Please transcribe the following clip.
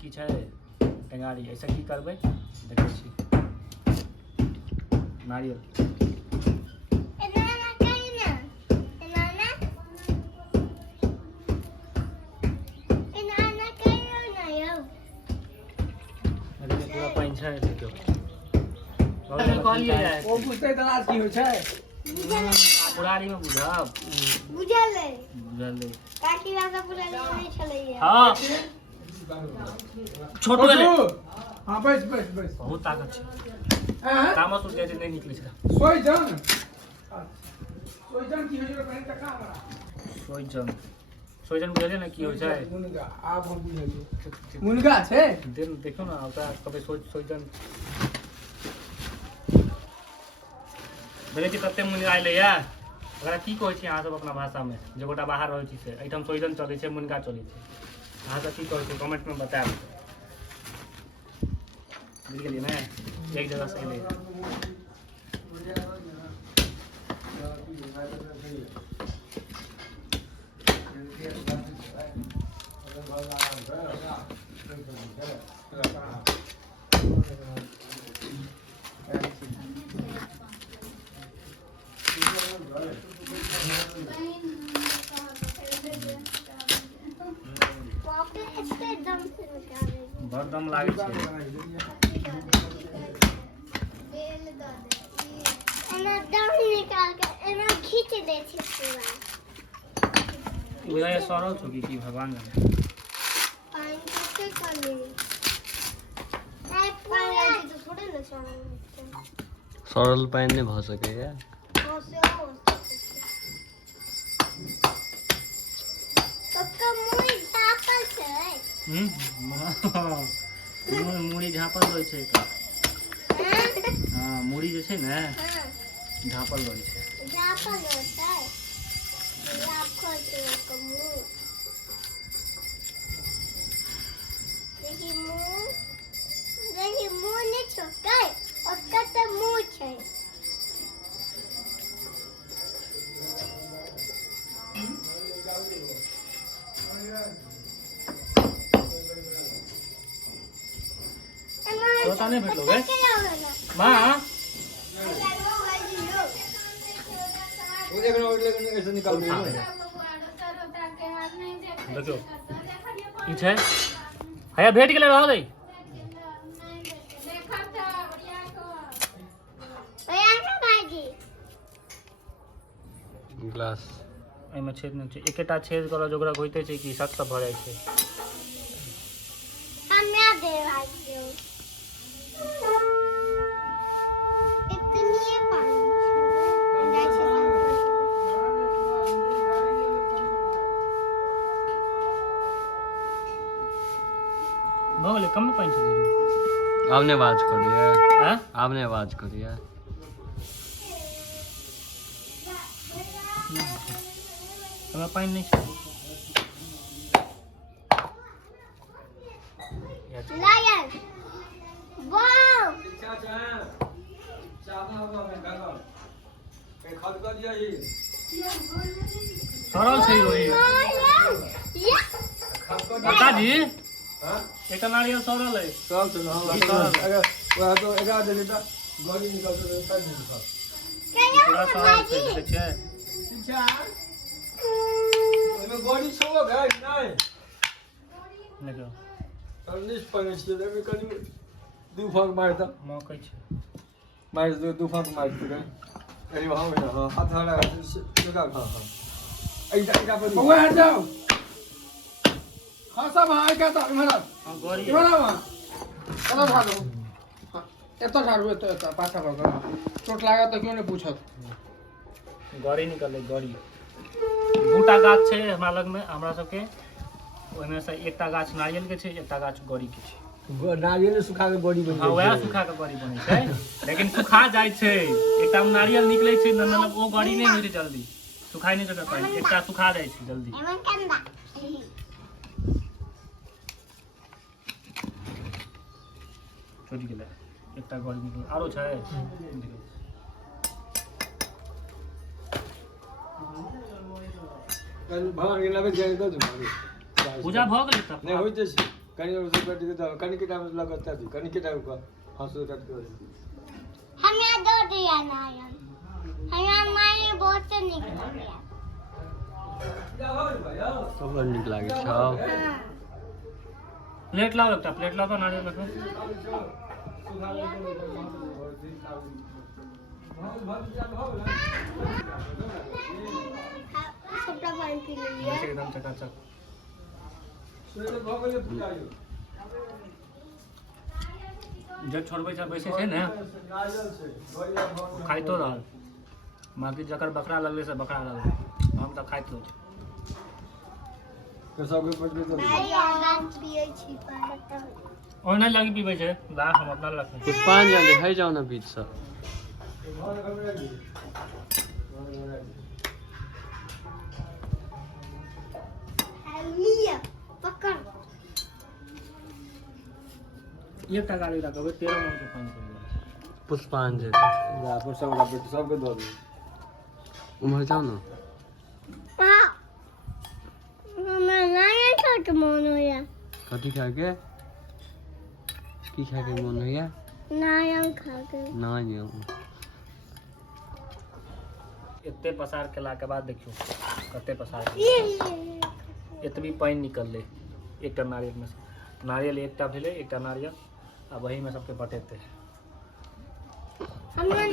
की छै टेंगारी ऐसे की करबै देखै छी नारियल पूरा पानि छै देखियौ ओ बुझतै दलाल की होइ छै पुरारी में बुझब बुझल है बुझल काकी वाला पुरानी नहीं चलैया हां छोटू एले हां बैस बैस बैस बहुत ताकत छै हां तामस उठ जाइ छै नहीं निकलै छै सोइजन की होइ छै पहिने तक हमरा सोइजन बुझलियै ने की होइ छै मुनगा आब हम बुझलियै मुनगा छै देखियौ ने ओकरा कभी सोइजन देखै छी कते मुनगा एलैया ओकरा की कहै छी अहाँ सब अपना भाषामे जे गोटा बाहर रहै छी से एहिठाम सोइजन चलै छै मुनगा चलै छै अहाँ सब की कहै छी कमेंटमे बतायब बुझि गेलियै ने एक जगह से एलै बड़ दम लागै छै एना दम निकाल के एना खींच दे छै पूरा बुझाइए सड़ल छौ कि भगवान जाने पानी कैसे कर ले पानी आती तो थोड़े ना सड़ल सरल पानि नहि भऽ सकैए मुड़ी झाँपल रहै छै हाँ मुड़ी जे छै ने झाँपल रहै छै मुँह नहीं छोटे उसका तो मुँह छै पता नहीं भेटलो गे माँ वो देखो ऐसे निकाल दे देखियो की छै हैया भेट गेलै रह दे ग्लास एहिमे छेद नहि छै एकेटा छेद करऽ जोगरक होइते छै कि सट भऽ जाइ छै भऽ गेलै कम पानि छै आब नहि आवाज करैए हाँ आब नहि आवाज करैए एहिमे पानि नहि छै लायन वाओ सरल छै ओही काकाजी एकटा नारियल सरल है चल चल अगर वो तो 11 दिन तक गोली निकलते तो पैर नहीं निकल पूरा सरल छै देखै छियै शिक्षा ओइमे गोली छो गाय नहीं देखियौ सर्विस पड़े छियै देबे कनी दू फाक मार द मौकै छै मार दू फाक मार दे अरे वहां में हाथ हला लगा हां हां ऐसा पर ओए हट जाओ हां सब हां का तो इमरान गड़ी इमरान चलो ठाड़ो एतो ठाड़ो एतो पाछा पकड़ चोट लागा तो क्यों नहीं पूछत गड़ी निकलै गड़ी दूटा गाछ छै हमरा लग में हमरा सबके ओहिमे से एकटा गाछ नारियल के छै एकटा गाछ गड़ी के छै नारियल सुखा के बॉडी बन हाँ वएह सुखा के गड़ी बनै छै लेकिन सुखा जाइ छै एकटा में नारियल निकलै छै मतलब ओ गड़ी नहीं होइ छै जल्दी सुखाई नहीं सकत पानी एकटा सुखा जाइ छै जल्दी छूट गेलै एकटा गड़ी निकल आरो छै कल भगवान के लगे जाए तो पूजा भऽ गेलै तब नहीं होइते छै कहीं और से कट के जाओ कहीं के टाइम लगता है कहीं के टाइम का हंसो कट के हमें दो दिया नायन हमें माई बहुत से निकल गया तो बड़ नीक लागे छौ हाँ प्लेट लाओ एक प्लेट लाओ तो नारियल रखो छोटा पानी पी लिया एकदम चकाचक जे छोड़बै छै बैसे छै ने खाइतो रहल बाकी जकर बकरा लगले से बकरा लगले हम तऽ खाइत रहू सबके पटके तो नारियल पिए छी पर ओना लगी पीबै छै दा हम अपना रखै पुष्पांजलि है जाओ ना बीच से लिया पकड़ एकटा गाड़ी रखबै 13 मन के पानी पड़ पुष्पांजलि पर सबके दो दो उम्हर जाओ ना हाँ हमें नारियल छोट मन होया कथी खा के की खा के मन होइया नारियल खा के नहीं एते पसार केला के बाद देखियो कते पसार ये एतबी पानी निकलले एकटा नारियल में से नारियल एकटा भेले एकटा नारियल आ वही में सबके बटेते हमने